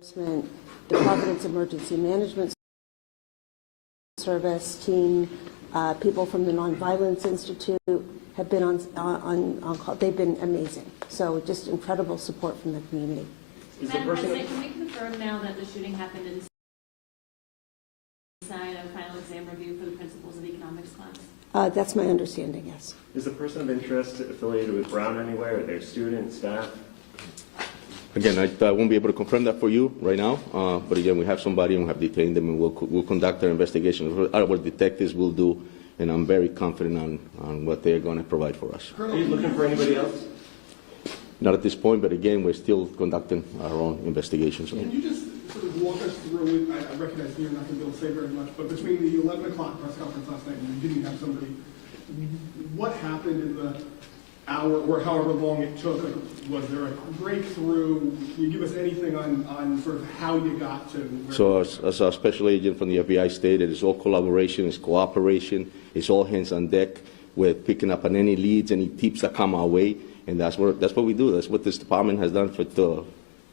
The Providence Emergency Management Service team, people from the Nonviolence Institute have been on call. They've been amazing. So just incredible support from the community. Madam President, can we confirm now that the shooting happened inside a final exam review for the principals of the economics class? That's my understanding, yes. Is the person of interest affiliated with Brown anywhere? Are they students, staff? Again, I won't be able to confirm that for you right now, but again, we have somebody and we have detained them, and we'll conduct our investigation. Our detectives will do, and I'm very confident on what they're going to provide for us. Are you looking for anybody else? Not at this point, but again, we're still conducting our own investigations. Can you just sort of walk us through, I recognize you're not going to be able to say very much, but between the 11 o'clock press conference last night and you didn't have somebody, what happened in the hour or however long it took? Like, was there a breakthrough? Can you give us anything on sort of how you got to where So as our special agent from the FBI stated, it's all collaboration, it's cooperation, it's all hands on deck. We're picking up on any leads, any tips that come our way, and that's what we do. That's what this department has done for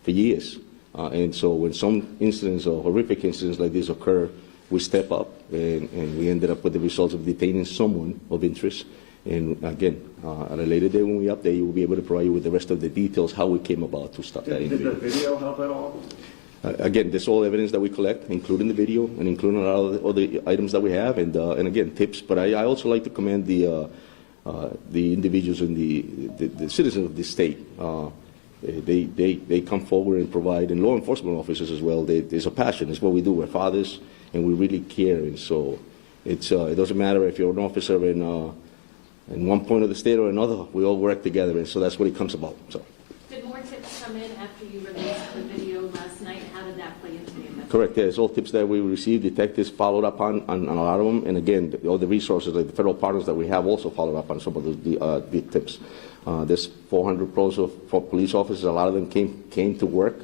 years. And so when some incidents or horrific incidents like this occur, we step up, and we ended up with the results of detaining someone of interest. And again, at a later day when we update you, we'll be able to provide you with the rest of the details, how we came about to stop that Did interview. the video help at all? Again, there's all evidence that we collect, including the video and including a lot of the other items that we have, and again, tips. But I also like to commend the individuals and the citizens of this state. They come forward and provide, and law enforcement officers as well. There's a passion. It's what we do. We're fathers, and we really care. And so it doesn't matter if you're an officer in one point of the state or another. We all work together, and so that's what it comes about. So. Did more tips come in after you released the video last night? How did that play into the investigation? Correct. Yeah, it's all tips that we received. Detectives followed up on a lot of them, and again, all the resources, like the federal partners that we have, also followed up on some of the tips. There's 400 plus of police officers. A lot of them came to work.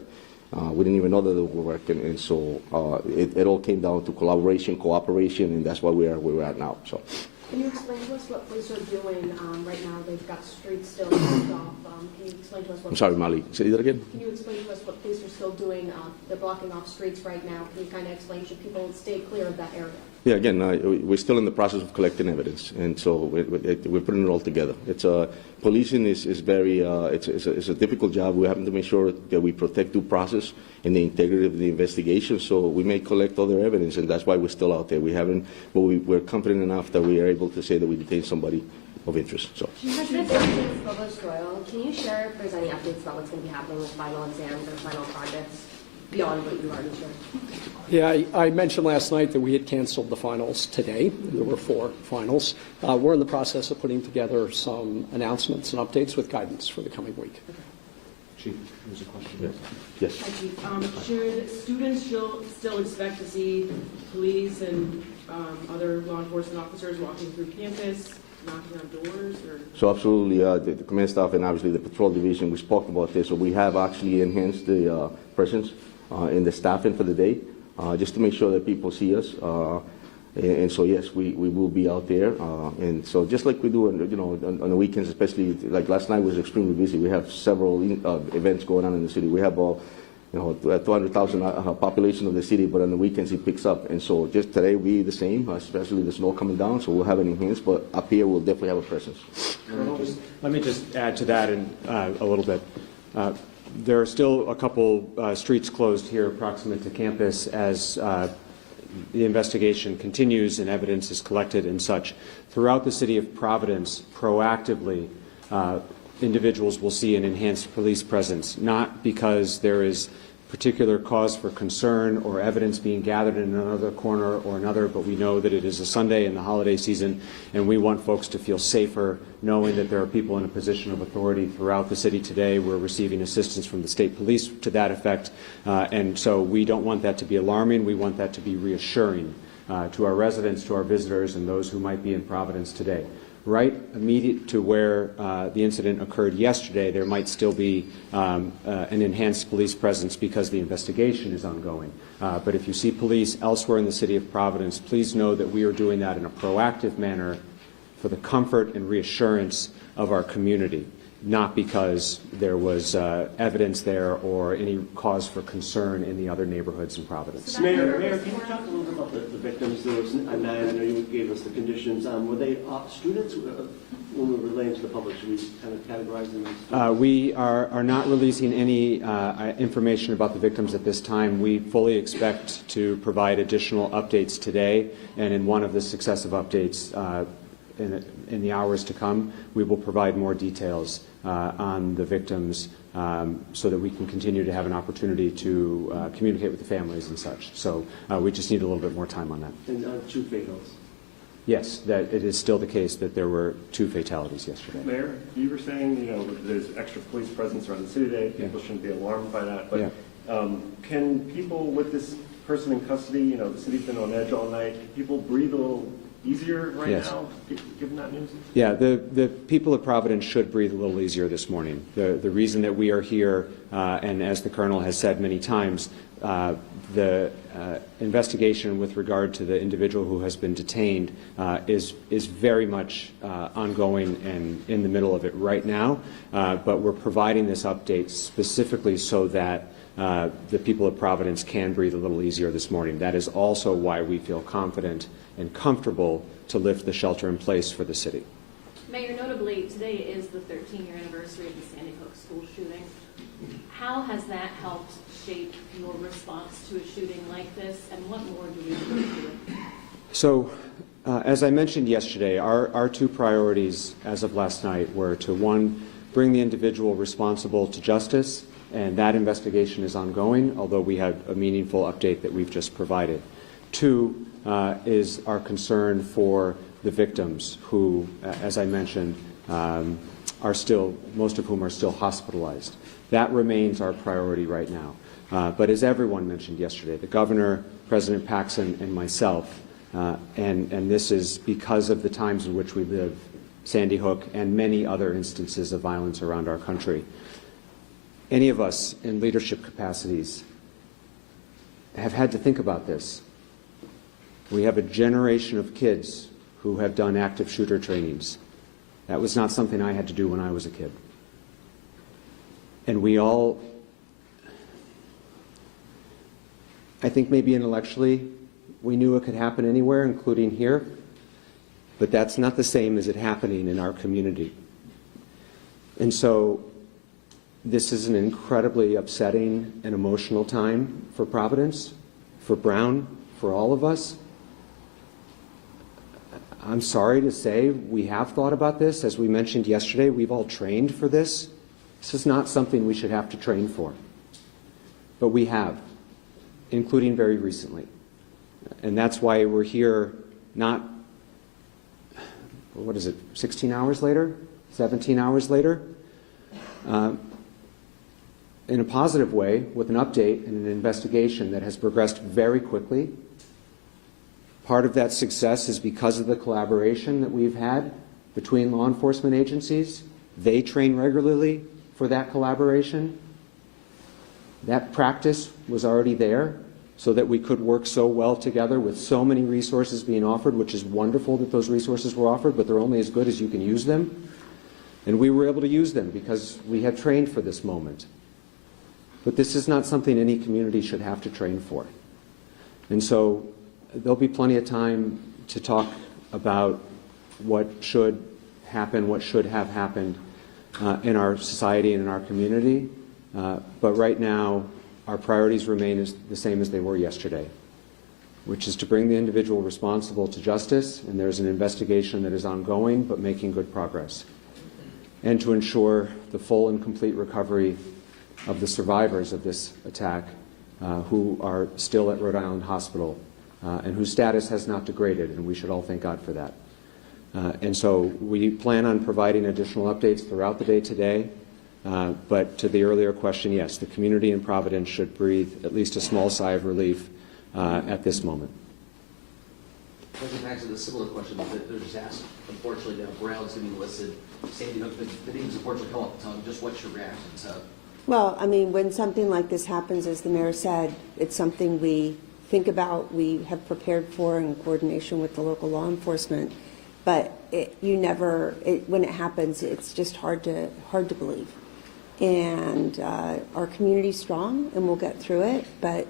We didn't even know that they were working, and so it all came down to collaboration, cooperation, and that's why we're at now. So. Can you explain to us what police are doing right now? They've got streets still blocked off. Can you explain to us what... I'm sorry, Molly. Say that again? Can you explain to us what police are still doing? They're blocking off streets right now. Can you kind of explain? Should people stay clear of that area? Yeah, again, we're still in the process of collecting evidence, and so we're putting it all together. Policing is very, it's a difficult job. We have to make sure that we protect due process and the integrity of the investigation, so we may collect other evidence, and that's why we're still out there. We haven't, but we're confident enough that we are able to say that we detained somebody of interest. So. This is published royal. Can you share if there's any updates about what's going to be happening with final exams or final projects beyond what you already shared? Yeah, I mentioned last night that we had canceled the finals today. There were 4 finals. We're in the process of putting together some announcements and updates with guidance for the coming week. Chief, there's a question. Yes. Hi, Chief. Should students still expect to see police and other law enforcement officers walking through campus, knocking on doors? Or? So absolutely, the command staff and obviously the patrol division, we spoke about this. So we have actually enhanced the presence in the staffing for the day, just to make sure that people see us. And so yes, we will be out there. And so just like we do, on the weekends, especially like last night was extremely busy. We have several events going on in the city. We have 200,000 population of the city, but on the weekends it picks up. And so just today we be the same, especially the snow coming down. So we'll have an enhanced, but up here we'll definitely have a presence. Let me just add to that a little bit. There are still a couple streets closed here proximate to campus as the investigation continues and evidence is collected and such. Throughout the city of Providence, proactively, individuals will see an enhanced police presence, not because there is particular cause for concern or evidence being gathered in another corner or another, but we know that it is a Sunday in the holiday season, and we want folks to feel safer knowing that there are people in a position of authority throughout the city today. We're receiving assistance from the state police to that effect, and so we don't want that to be alarming. We want that to be reassuring to our residents, to our visitors, and those who might be in Providence today. Right immediate to where the incident occurred yesterday, there might still be an enhanced police presence because the investigation is ongoing. But if you see police elsewhere in the city of Providence, please know that we are doing that in a proactive manner for the comfort and reassurance of our community. not because there was evidence there or any cause for concern in the other neighborhoods in Providence. Mayor, can you talk a little bit about the victims? There was, and I know you gave us the conditions. Were they students? When we were relaying to the public, should we kind of categorize them as students? We are not releasing any information about the victims at this time. We fully expect to provide additional updates today, and in one of the successive updates in the hours to come, we will provide more details on the victims so that we can continue to have an opportunity to communicate with the families and such. So we just need a little bit more time on that. And 2 fatals. Yes, that it is still the case that there were 2 fatalities yesterday. Mayor, you were saying, that there's extra police presence around the city today. People shouldn't be alarmed by that. But can people with this person in custody, the city's been on edge all night, can people breathe a little easier right now, given that news? Yeah, the people of Providence should breathe a little easier this morning. The reason that we are here, and as the Colonel has said many times, the investigation with regard to the individual who has been detained is very much ongoing and in the middle of it right now, but we're providing this update specifically so that the people of Providence can breathe a little easier this morning. That is also why we feel confident and comfortable to lift the shelter in place for the city. Mayor, notably, today is the 13-year anniversary of the Sandy Hook school shooting. How has that helped shape your response to a shooting like this, and what more do we need to do? So, as I mentioned yesterday, our 2 priorities as of last night were to, 1, bring the individual responsible to justice, and that investigation is ongoing, although we have a meaningful update that we've just provided. 2 is our concern for the victims who, as I mentioned, are still, most of whom are still hospitalized. That remains our priority right now. But as everyone mentioned yesterday, the governor, President Paxson, and myself, and this is because of the times in which we live, Sandy Hook and many other instances of violence around our country. Any of us in leadership capacities have had to think about this. We have a generation of kids who have done active shooter trainings. That was not something I had to do when I was a kid. And we all, I think maybe intellectually, we knew it could happen anywhere, including here, but that's not the same as it happening in our community. And so this is an incredibly upsetting and emotional time for Providence, for Brown, for all of us. I'm sorry to say we have thought about this. As we mentioned yesterday, we've all trained for this. This is not something we should have to train for. But we have, including very recently. And that's why we're here not, 16 hours later? 17 hours later? In a positive way, with an update and an investigation that has progressed very quickly. Part of that success is because of the collaboration that we've had between law enforcement agencies. They train regularly for that collaboration. That practice was already there so that we could work so well together with so many resources being offered, which is wonderful that those resources were offered, but they're only as good as you can use them. And we were able to use them because we had trained for this moment. But this is not something any community should have to train for. And so there'll be plenty of time to talk about what should happen, what should have happened in our society and in our community. But right now, our priorities remain the same as they were yesterday, which is to bring the individual responsible to justice, and there's an investigation that is ongoing but making good progress, and to ensure the full and complete recovery of the survivors of this attack who are still at Rhode Island Hospital and whose status has not degraded, and we should all thank God for that. And so we plan on providing additional updates throughout the day today, but to the earlier question, yes, the community in Providence should breathe at least a small sigh of relief at this moment. President Paxson, a similar question that was just asked. Unfortunately, now Brown's going to be listed. Sandy Hook, the names unfortunately come off the tongue. Just what's your reaction to? Well, I mean, when something like this happens, as the mayor said, it's something we think about, we have prepared for in coordination with the local law enforcement. but when it happens, it's just hard to believe. And our community's strong, and we'll get through it, but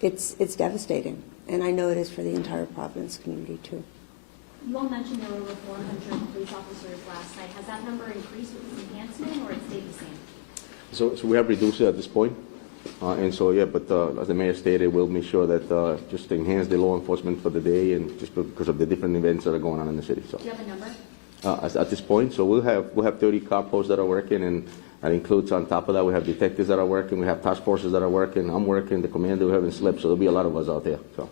it's devastating. And I know it is for the entire Providence community, too. You all mentioned there were over 400 police officers last night. Has that number increased with this enhancement, or it stayed the same? So we have reduced it at this point. And so, yeah, but as the mayor stated, we'll make sure that just to enhance the law enforcement for the day and just because of the different events that are going on in the city. So, do you have a number? at this point, so we'll have 30 car posts that are working, and that includes on top of that, we have detectives that are working, we have task forces that are working, I'm working, the commander, we haven't slept, so there'll be a lot of us out there. So.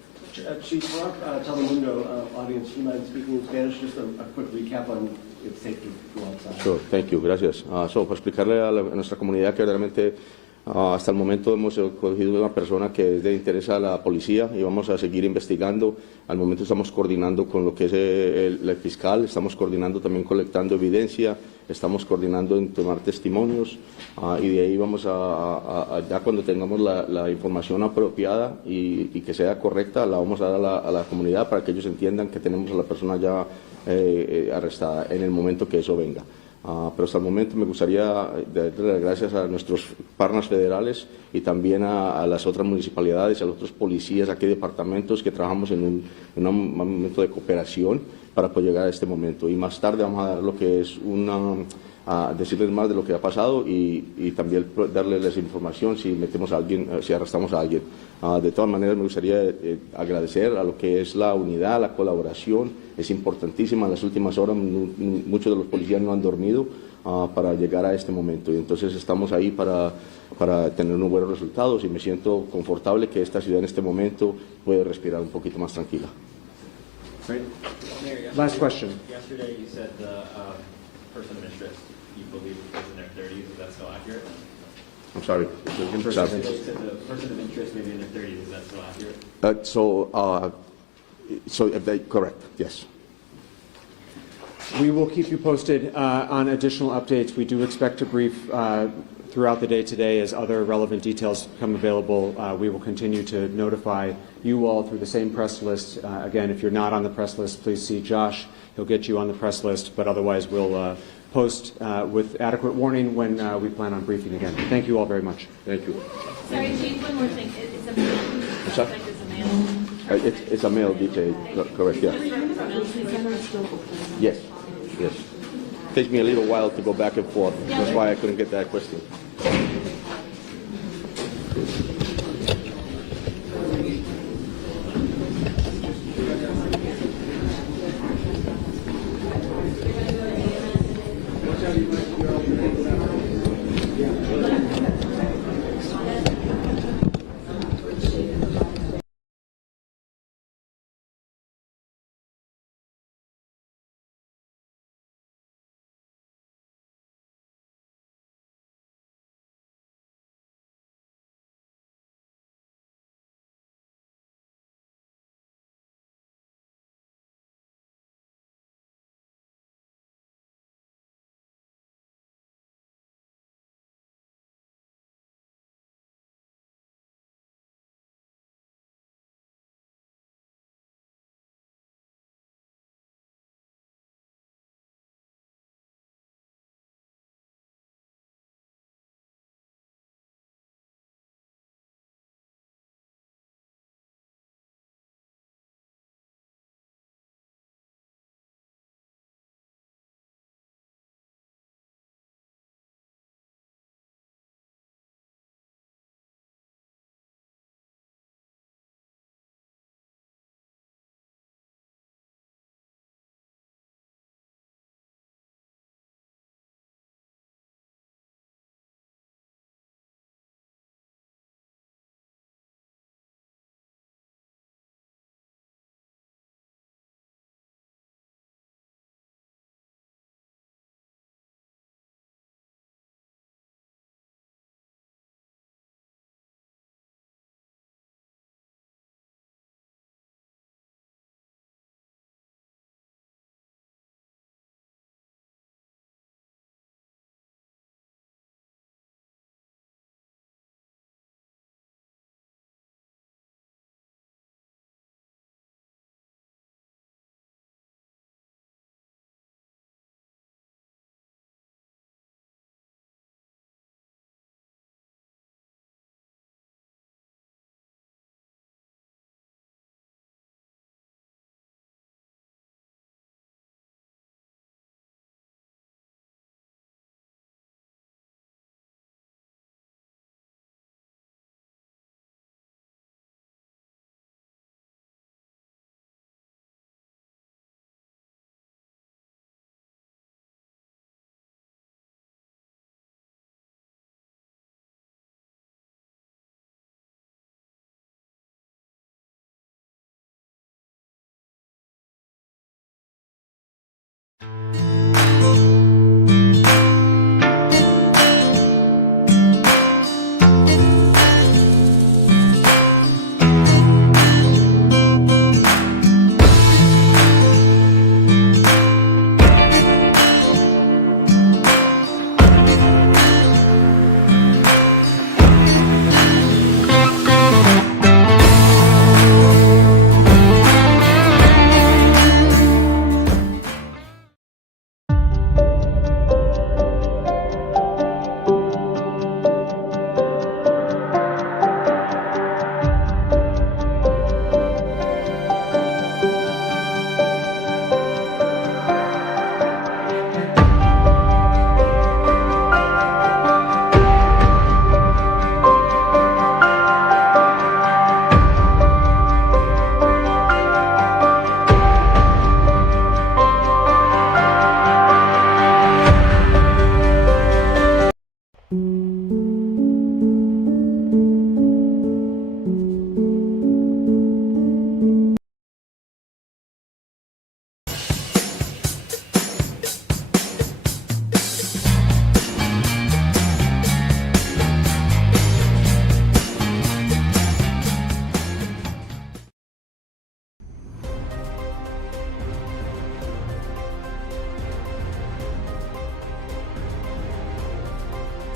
Chief, for our Telemundo audience, do you mind speaking in Spanish? Just a quick recap on it's safe to go outside. Sure, thank you, gracias. So, para explicarle a nuestra comunidad que realmente hasta el momento hemos cogido una persona que es de interés a la policía y vamos a seguir investigando. Al momento estamos coordinando con lo que es el fiscal, estamos coordinando también colectando evidencia, estamos coordinando en tomar testimonios y de ahí vamos ya cuando tengamos la información apropiada y que sea correcta, la vamos a dar a la comunidad para que ellos entiendan que tenemos a la persona ya arrestada en el momento que eso venga. Pero hasta el momento me gustaría darle las gracias a nuestros partners federales y también a las otras municipalidades, a los otros policías, aquí departamentos que trabajamos en un momento de cooperación para poder llegar a este momento. Y más tarde vamos a dar lo que es decirles más de lo que ha pasado y también darles información si metemos a alguien, si arrestamos a alguien. De todas maneras, me gustaría agradecer a lo que es la unidad, la colaboración. Es importantísima. En las últimas horas muchos de los policías no han dormido para llegar a este momento. Y entonces estamos ahí para tener unos buenos resultados y me siento confortable que esta ciudad en este momento puede respirar un poquito más tranquila. Right. Mayor, Last question. Yesterday you said the person of interest you believe was in their 30s. Is that still accurate? I'm sorry. Yesterday you said the person of interest maybe in their 30s. Is that still accurate? So correct, yes. We will keep you posted on additional updates. We do expect to brief throughout the day today as other relevant details become available. We will continue to notify you all through the same press list. Again, if you're not on the press list, please see Josh. He'll get you on the press list, but otherwise we'll post with adequate warning when we plan on briefing again. Thank you all very much. Thank you. Sorry, Chief, one more thing. It's a male. I'm sorry? Like it's a male. It's a male DJ, correct, yeah. Yes, yes. Takes me a little while to go back and forth. That's why I couldn't get that question.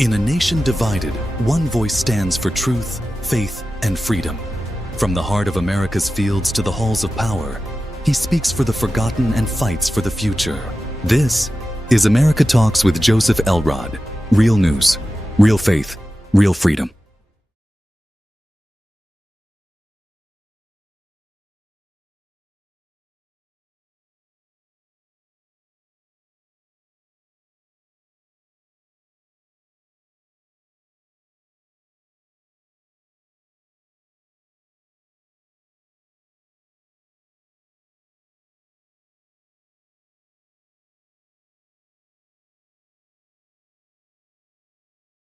In a nation divided, one voice stands for truth, faith, and freedom. From the heart of America's fields to the halls of power, he speaks for the forgotten and fights for the future. This is America Talks with Joseph Elrod. Real news, real faith, real freedom.